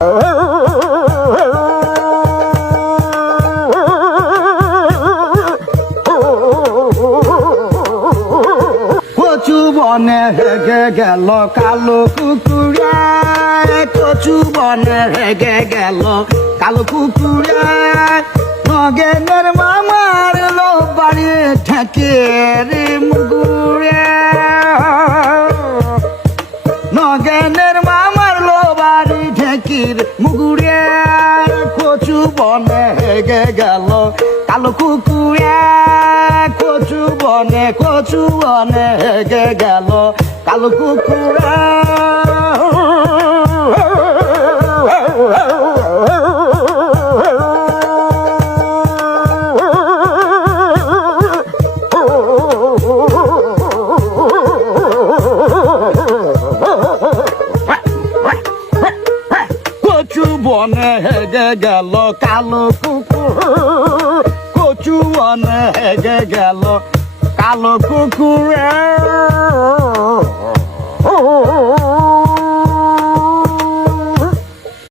কচু বনে হেগে গেল কালো কুকুরা, কচু বনে হেগে গেল কালো কুকুরা। নগেনের মামার লো বাড়ি ঠেকে রে মুগুরে, নগেনের মামার লো বাড়ি ঠেকির মুগুরে। কচু বনে হেগে গেল কালো কুকুরা, কচু বনে হেগে গেল কালো কুকুরা। কচু বনে হেগে গেল কালো কুকুর, কচু বনে হেগে গেল কালো কুকুর।